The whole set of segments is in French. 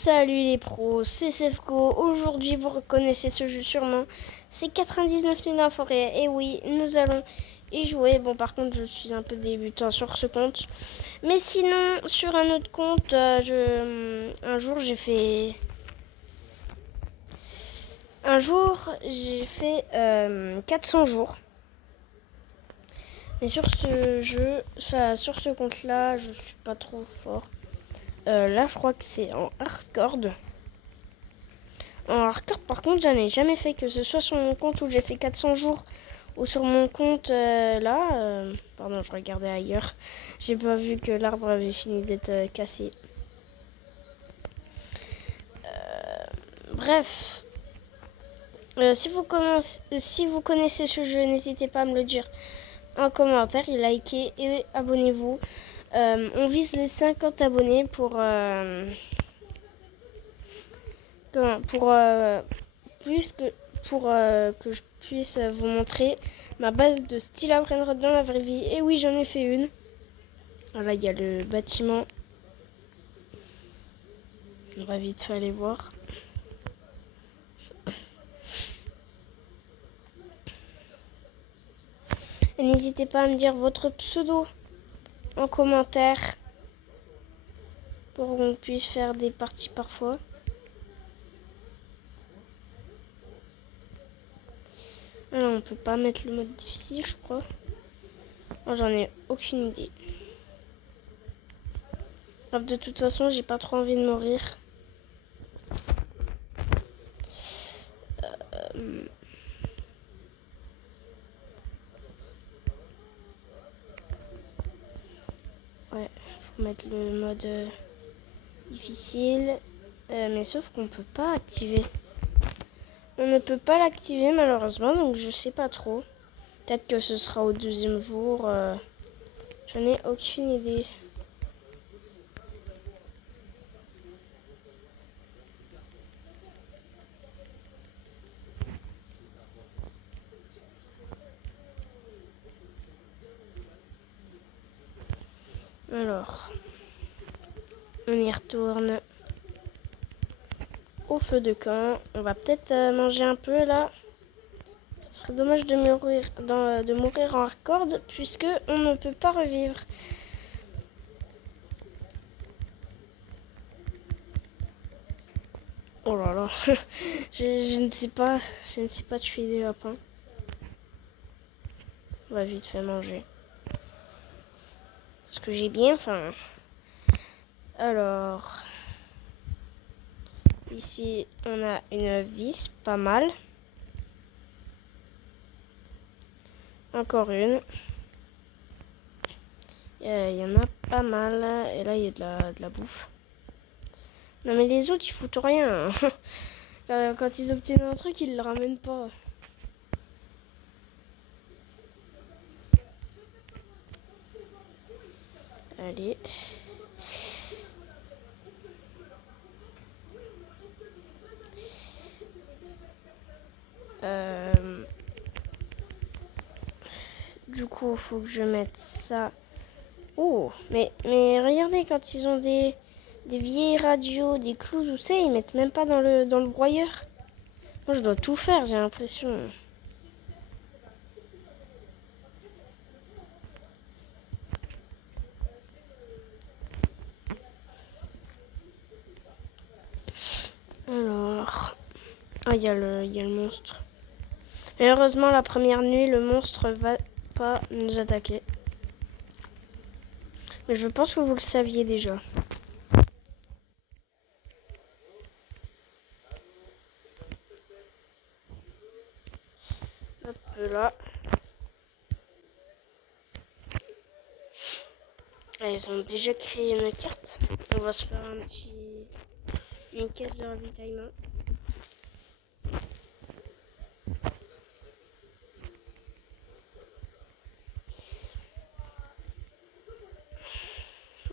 Salut les pros, c'est Sefko. Aujourd'hui, vous reconnaissez ce jeu sûrement. C'est 99 nuits en forêt. Et oui, nous allons y jouer. Bon, par contre, je suis un peu débutant sur ce compte. Mais sinon, sur un autre compte, un jour, j'ai fait 400 jours. Mais sur ce jeu, enfin, sur ce compte-là, je suis pas trop fort. Là, je crois que c'est en hardcore. En hardcore, par contre, j'en ai jamais fait, que ce soit sur mon compte où j'ai fait 400 jours ou sur mon compte là. Pardon, je regardais ailleurs. J'ai pas vu que l'arbre avait fini d'être cassé. Bref, si vous connaissez ce jeu, n'hésitez pas à me le dire en commentaire, et likez et abonnez-vous. On vise les 50 abonnés pour que je puisse vous montrer ma base de style à prendre dans la vraie vie. Et oui, j'en ai fait une. Voilà, il y a le bâtiment. On va vite fait aller voir. Et n'hésitez pas à me dire votre pseudo en commentaire pour qu'on puisse faire des parties parfois. Alors, on peut pas mettre le mode difficile, je crois. Moi, j'en ai aucune idée. Bref, de toute façon, j'ai pas trop envie de mourir. Ouais, faut mettre le mode difficile. Mais sauf qu'on peut pas activer. On ne peut pas l'activer malheureusement, donc je sais pas trop. Peut-être que ce sera au deuxième jour. J'en ai aucune idée. Alors, on y retourne au feu de camp. On va peut-être manger un peu là. Ce serait dommage de mourir en hardcore puisque on ne peut pas revivre. Oh là là, je ne sais pas, tuer des lapins. On va vite fait manger. Parce que j'ai bien faim. Alors, ici on a une vis, pas mal. Encore une. Il y en a pas mal. Et là, il y a de la bouffe. Non, mais les autres, ils foutent rien. Quand ils obtiennent un truc, ils le ramènent pas. Allez. Du coup, il faut que je mette ça. Oh, mais regardez, quand ils ont des vieilles radios, des clous, ou ça, ils mettent même pas dans le broyeur. Moi, je dois tout faire, j'ai l'impression. Alors... Ah, il y a le monstre. Mais heureusement, la première nuit, le monstre va pas nous attaquer. Mais je pense que vous le saviez déjà. Hop là. Ah, ils ont déjà créé une carte. On va se faire une caisse de ravitaillement.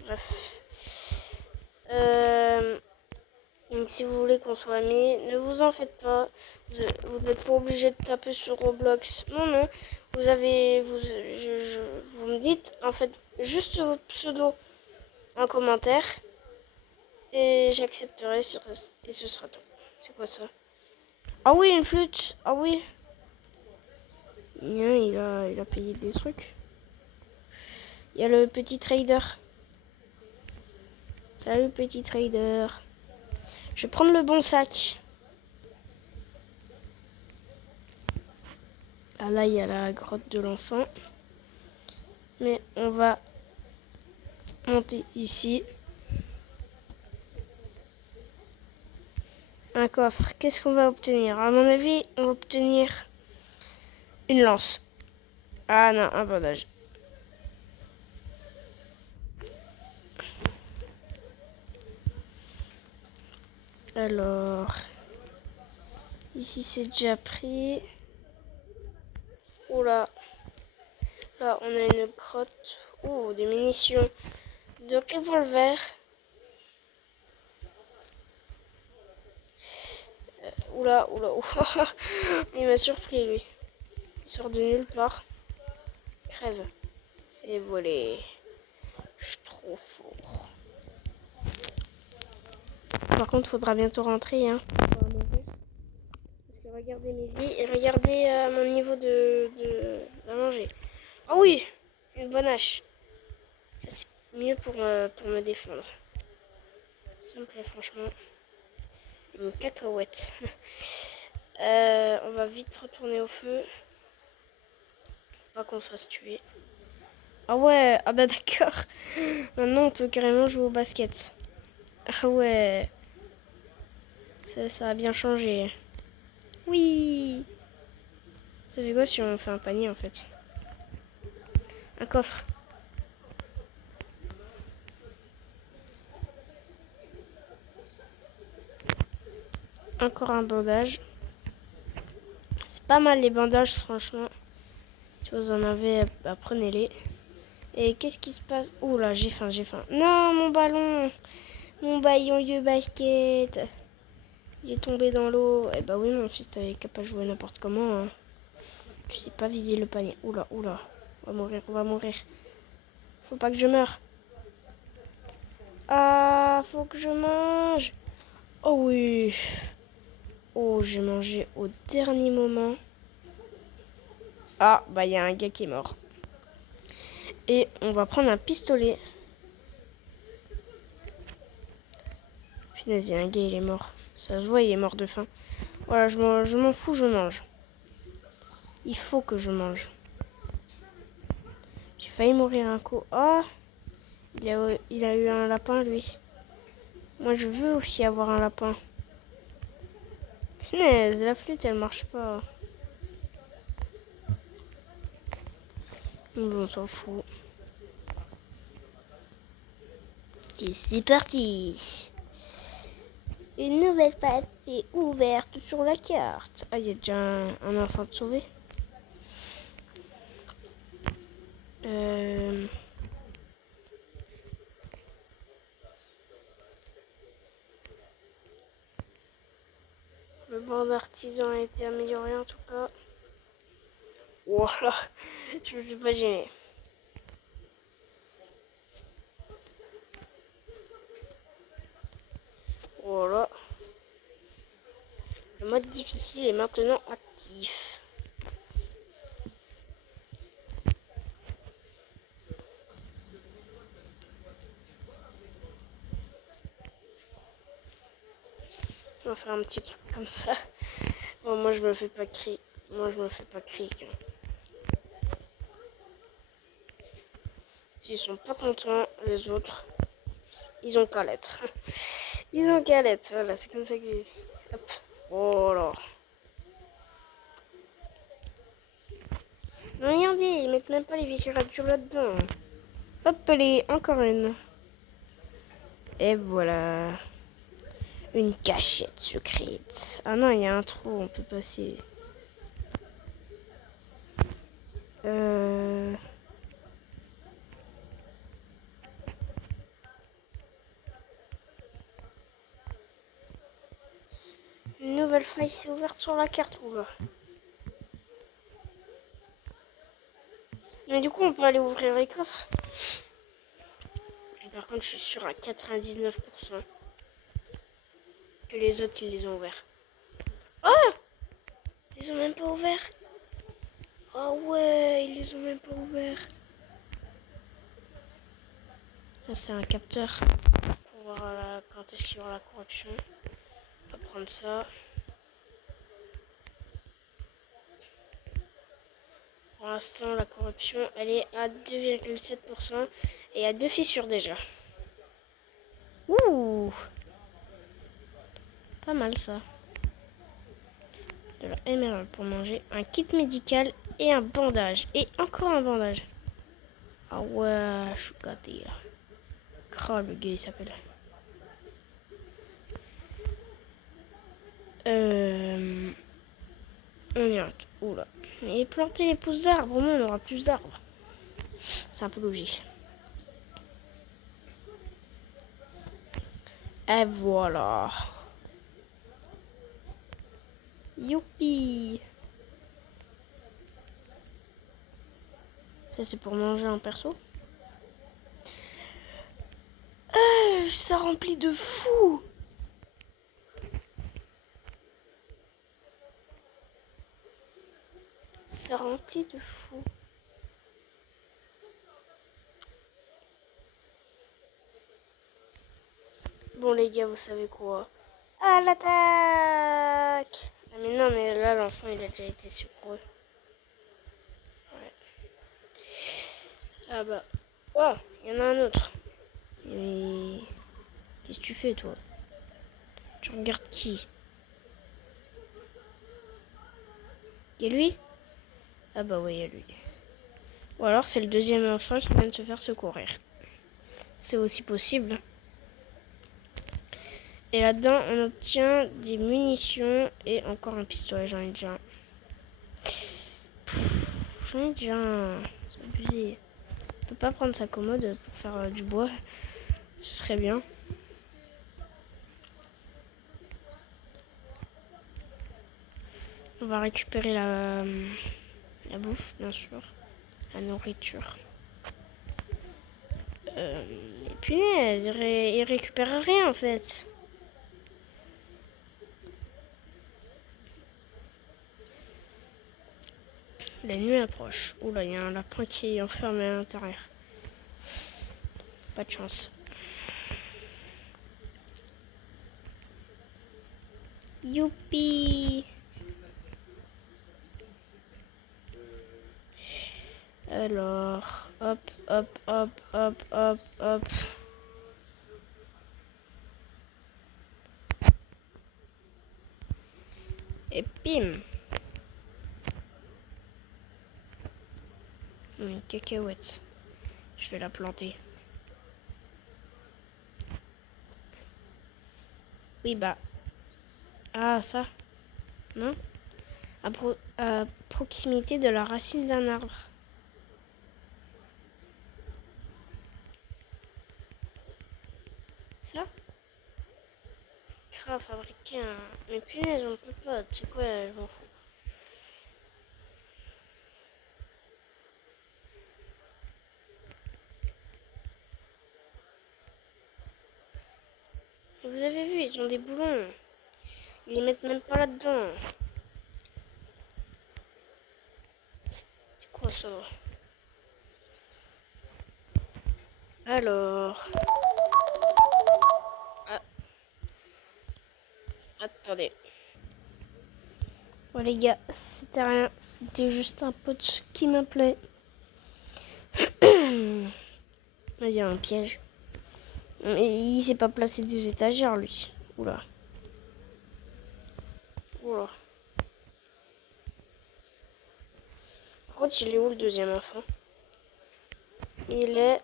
Bref. Donc si vous voulez qu'on soit amis, ne vous en faites pas. Vous n'êtes pas obligé de taper sur Roblox. Non. Vous me dites en fait juste votre pseudo en commentaire. Et j'accepterai et ce sera tout. C'est quoi ça? Ah oui, une flûte. Ah oui. Bien, il a payé des trucs. Il y a le petit trader. Salut petit trader. Je vais prendre le bon sac. Ah là, il y a la grotte de l'enfant. Mais on va monter ici. Un coffre. Qu'est-ce qu'on va obtenir? À mon avis, on va obtenir une lance. Ah non, un bandage. Alors, ici c'est déjà pris. Oula, là on a une grotte. Oh, des munitions de revolver. Oula, oula, oula. Il m'a surpris lui. Il sort de nulle part. Crève. Et voilà. Je suis trop fort. Par contre, faudra bientôt rentrer. Hein. Parce que regardez mes vies et regardez mon niveau de manger. Ah oui, une bonne hache. Ça c'est mieux pour me défendre. Ça me plaît franchement. Une cacahuète. On va vite retourner au feu. Faut pas qu'on se fasse tuer. Ah ouais, ah bah d'accord. Maintenant on peut carrément jouer au basket. Ah ouais. Ça a bien changé. Oui. Ça fait quoi si on fait un panier en fait? Un coffre. Encore un bandage. C'est pas mal les bandages franchement. Si vous en avez, bah, prenez-les. Et qu'est-ce qui se passe? Ouh là, j'ai faim, j'ai faim. Non, mon ballon. Mon ballon de basket. Il est tombé dans l'eau. Eh bah oui, mon fils, t'avais qu'à pas jouer n'importe comment. Hein. Tu sais pas viser le panier. Oula, oula. On va mourir, on va mourir. Faut pas que je meure. Ah, faut que je mange. Oh oui. Oh, j'ai mangé au dernier moment. Ah, bah il y a un gars qui est mort. Et on va prendre un pistolet. Punaise, il y a un gars, il est mort. Ça se voit, il est mort de faim. Voilà, je m'en fous, je mange. Il faut que je mange. J'ai failli mourir un coup. Oh, il a eu un lapin, lui. Moi, je veux aussi avoir un lapin. Punaise, la flûte, elle marche pas. On s'en fout. Et c'est parti. Une nouvelle page est ouverte sur la carte. Ah, il y a déjà un enfant de sauver. Le banc d'artisan a été amélioré en tout cas. Voilà, je ne suis pas gêné. Voilà. Le mode difficile est maintenant actif. On va faire un petit truc comme ça. Bon, moi je me fais pas crier. Moi je me fais pas crier. S'ils sont pas contents, les autres, ils ont qu'à l'être. Ils ont qu'à l'être. Voilà, c'est comme ça que j'ai dit. Hop. Voilà. Regardez, ils mettent même pas les littératures là-dedans. Hop, allez, encore une. Et voilà. Une cachette secrète. Ah non, il y a un trou, on peut passer. Une nouvelle faille s'est ouverte sur la carte, oula. Mais du coup, on peut aller ouvrir les coffres. Et par contre, je suis sûre à 99%. Que les autres, ils les ont ouverts. Oh! Ils ont même pas ouvert. Oh ouais, ils les ont même pas ouverts. Là, c'est un capteur pour voir quand est-ce qu'il y aura la corruption. On va prendre ça. Pour l'instant, la corruption, elle est à 2,7% et il y a 2 fissures déjà. Ouh! Pas mal ça. De la émeraude pour manger, un kit médical et un bandage. Et encore un bandage. Ah ouais, je suis gâté là. Oh, le gars il s'appelle. On y reste. Oula. Et planter les pousses d'arbres, au moins on aura plus d'arbres. C'est un peu logique. Et voilà. Youpi. Ça c'est pour manger un perso. Ça remplit de fou. Ça remplit de fou. Bon les gars, vous savez quoi? À l'attaque! Ah mais non, mais là l'enfant il a déjà été secouru. Ouais. Ah bah. Oh, il y en a un autre. Mais qu'est-ce que tu fais toi? Tu regardes qui? Y'a lui? Ah bah oui, y'a lui. Ou alors c'est le deuxième enfant qui vient de se faire secourir. C'est aussi possible. Et là-dedans, on obtient des munitions et encore un pistolet. J'en ai déjà un. J'en ai déjà un. C'est abusé. On peut pas prendre sa commode pour faire du bois. Ce serait bien. On va récupérer la bouffe, bien sûr. La nourriture. Punaise, il récupère rien en fait. La nuit approche. Oula, il y a un lapin qui est enfermé à l'intérieur. Pas de chance. Youpi! Alors, hop, hop, hop, hop, hop, hop. Et bim! Une cacahuète. Je vais la planter. Oui, bah. Ah, ça? Non? À proximité de la racine d'un arbre. Ça? Grave, fabriquer un. Mais punaise, on peut pas. Tu sais quoi, je m'en fous. Et vous avez vu, ils ont des boulons. Ils les mettent même pas là-dedans. C'est quoi ça? Alors. Ah, attendez. Bon les gars, c'était rien. C'était juste un pote qui m'appelait. Il y a un piège. Mais il s'est pas placé des étagères lui. Oula. Oula. Par contre, il est où le deuxième enfant? Il est.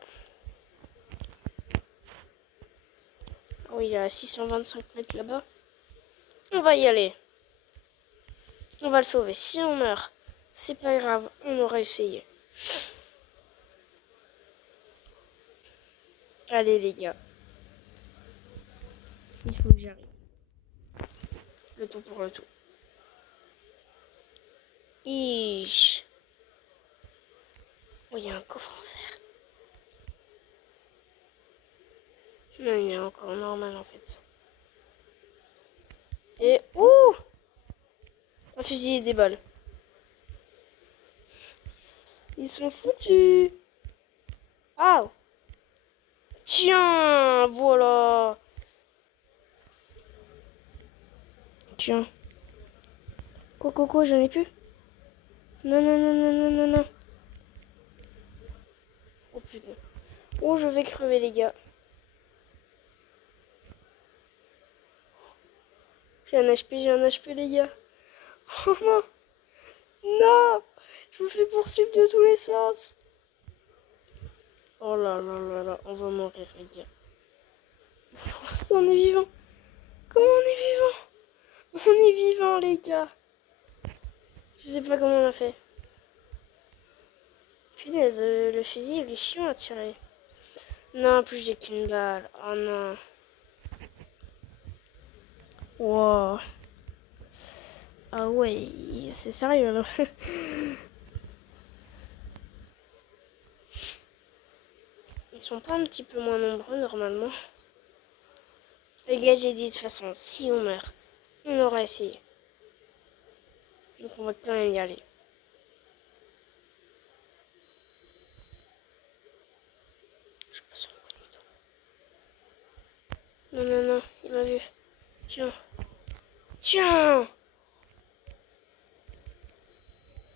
Oh, il est à 625 mètres là-bas. On va y aller. On va le sauver. Si on meurt, c'est pas grave. On aura essayé. Allez les gars. Il faut que j'arrive. Le tout pour le tout. Ish. Oh, il y a un coffre en fer. Non, il est encore normal en fait. Et ouh, un fusil et des balles. Ils sont foutus. Ah, tiens, voilà. Tiens. Quoi, j'en ai plus. Non, non, non, non, non, non, non. Oh putain. Oh, je vais crever, les gars. J'ai un HP, les gars. Oh non. Non. Je me fais poursuivre de tous les sens. Oh là là là là. On va mourir, les gars. Pour l'instant, on est vivant. Comment on est vivant? On est vivant, les gars. Je sais pas comment on a fait. Punaise, le fusil, il est chiant à tirer. Non, en plus, j'ai qu'une balle. Oh non. Wow. Ah ouais, c'est sérieux là. Ils sont pas un petit peu moins nombreux normalement. Les gars, j'ai dit de toute façon, si on meurt, on aura essayé. Donc on va quand même y aller. Je passe en premier tour. Non, non, non, il m'a vu. Tiens. Tiens.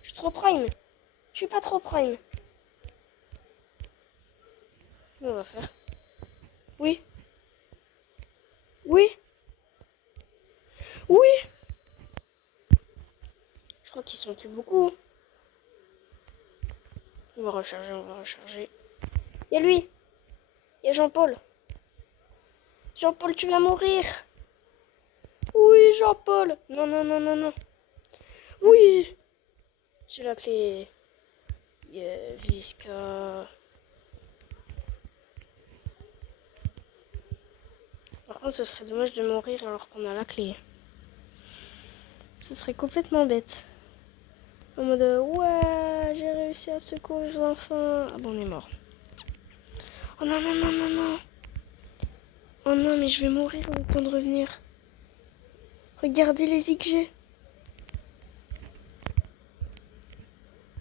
Je suis trop prime. Je suis pas trop prime. Qu'est-ce qu'on va faire? Oui. Oui. Oui. Je crois qu'ils sont plus beaucoup. On va recharger, on va recharger. Il y a lui. Il y a Jean-Paul. Jean-Paul, tu vas mourir. Oui, Jean-Paul. Non, non, non, non, non. Oui. J'ai la clé. Yeah, Visca. Par contre, ce serait dommage de mourir alors qu'on a la clé. Ce serait complètement bête. En mode, ouais, j'ai réussi à secourir l'enfant. Ah bon, on est mort. Oh non, non, non, non, non. Oh non, mais je vais mourir le temps de revenir. Regardez les vies que j'ai.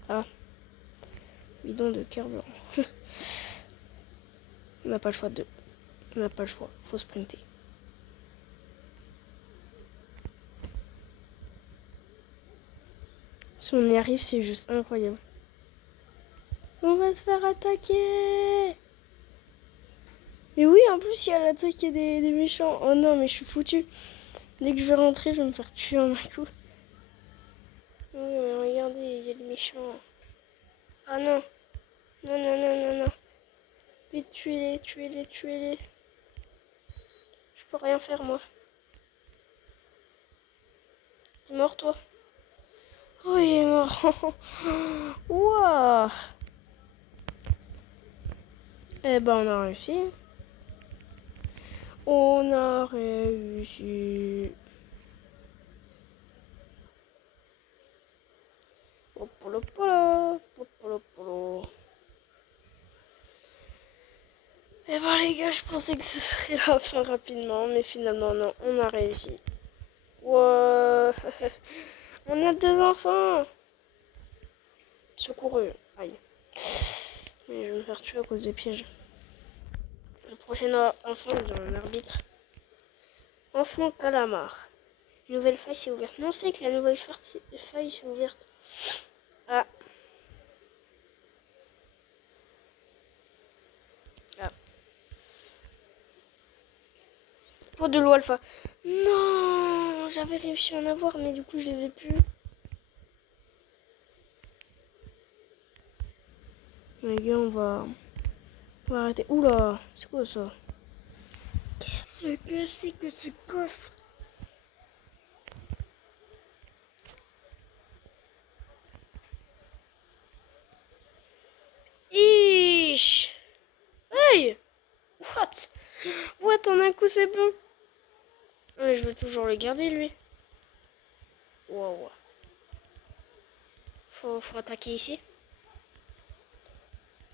Ah. Bidon de carburant. On n'a pas le choix de... On n'a pas le choix. Faut sprinter. Si on y arrive, c'est juste incroyable. On va se faire attaquer. Mais oui, en plus, il y a l'attaque des méchants. Oh non, mais je suis foutu. Dès que je vais rentrer, je vais me faire tuer en un coup. Oui, mais regardez, il y a le méchant. Ah non. Non, non, non, non, non. Vite, tuez-les, tuez-les, tuez-les. Je peux rien faire, moi. T'es mort, toi? Oh, il est mort. Waouh. Eh ben, on a réussi. On a réussi. Popolo, polo, popolo, polo. Eh ben, les gars, je pensais que ce serait la fin rapidement, mais finalement, non, on a réussi. Wow. On a 2 enfants. Secouru. Aïe. Mais je vais me faire tuer à cause des pièges. Le prochain enfant est dans un arbitre. Enfant calamar. Une nouvelle faille s'est ouverte. Non, c'est que la nouvelle faille s'est ouverte. Ah. Ah. Pot de l'eau alpha. Non, j'avais réussi à en avoir, mais du coup, je les ai plus. Les gars, on va arrêter. Oula, c'est quoi ça? Qu'est-ce que c'est que ce coffre? Ish. Hey. What? What, en un coup, c'est bon. Mais je veux toujours le garder, lui. Wow. Faut attaquer ici.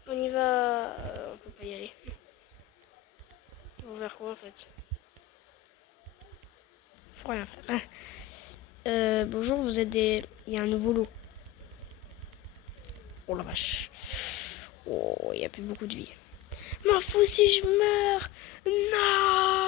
On y va. On peut pas y aller. On va vers quoi, en fait? faut rien faire. Bonjour, vous êtes des... Il y a un nouveau lot. Oh la vache. Oh, il n'y a plus beaucoup de vie. M'en fous si je meurs. Non.